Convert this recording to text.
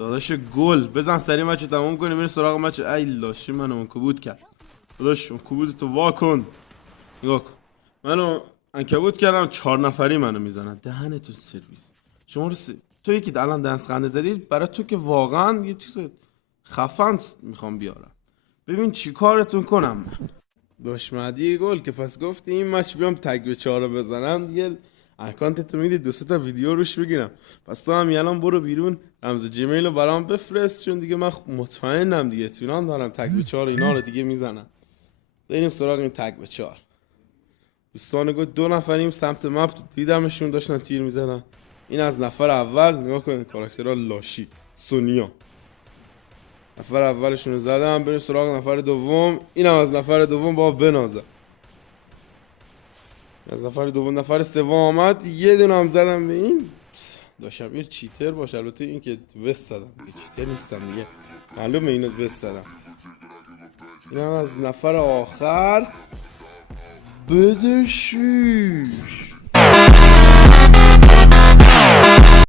داداش گل بزن سری مچ تموم کنیم بریم سراغ مچ. ای لاشی منو کبوت کرد. داداش اون کبوت تو وا کن. نگاه کن منو عنکبوت کردم 4 نفری منو میزنن. دهنتون سرویس. شما تو یکی الان دنس خنده زدید برای تو که واقعا یه چیز خفن میخوام بیارم. ببین چی کارتون کنم من. دشمدی گل که پس گفتی این مچ بیام تگ به 4 بزنم دیگه اکانت تو میدی 2 تا ویدیو روش بگیرم. پس تو هم الان برو بیرون رمز جیمیل رو برام بفرست چون دیگه من مطمئنم دیگه اطمینان دارم تگ به 4 اینا رو دیگه میزنم. بریم سراغ این تگ به 4. دوستان گفت 2 نفریم سمت مپ دیدمشون داشتن تیر میزدن. این از نفر اول نگاه کنید کاراکترها لاشی سونیا. نفر اولشون رو زدم. بریم سراغ نفر دوم. اینم از نفر دوم با بنازه. از نفر دوم نفر سوم آمد یه دونه هم زدم به این. داشتم یه چیتر باشه البته این که وست زدم دیگه چیتر نیستم دیگه معلومه اینو وست زدم. اینم از نفر آخر. بدشیش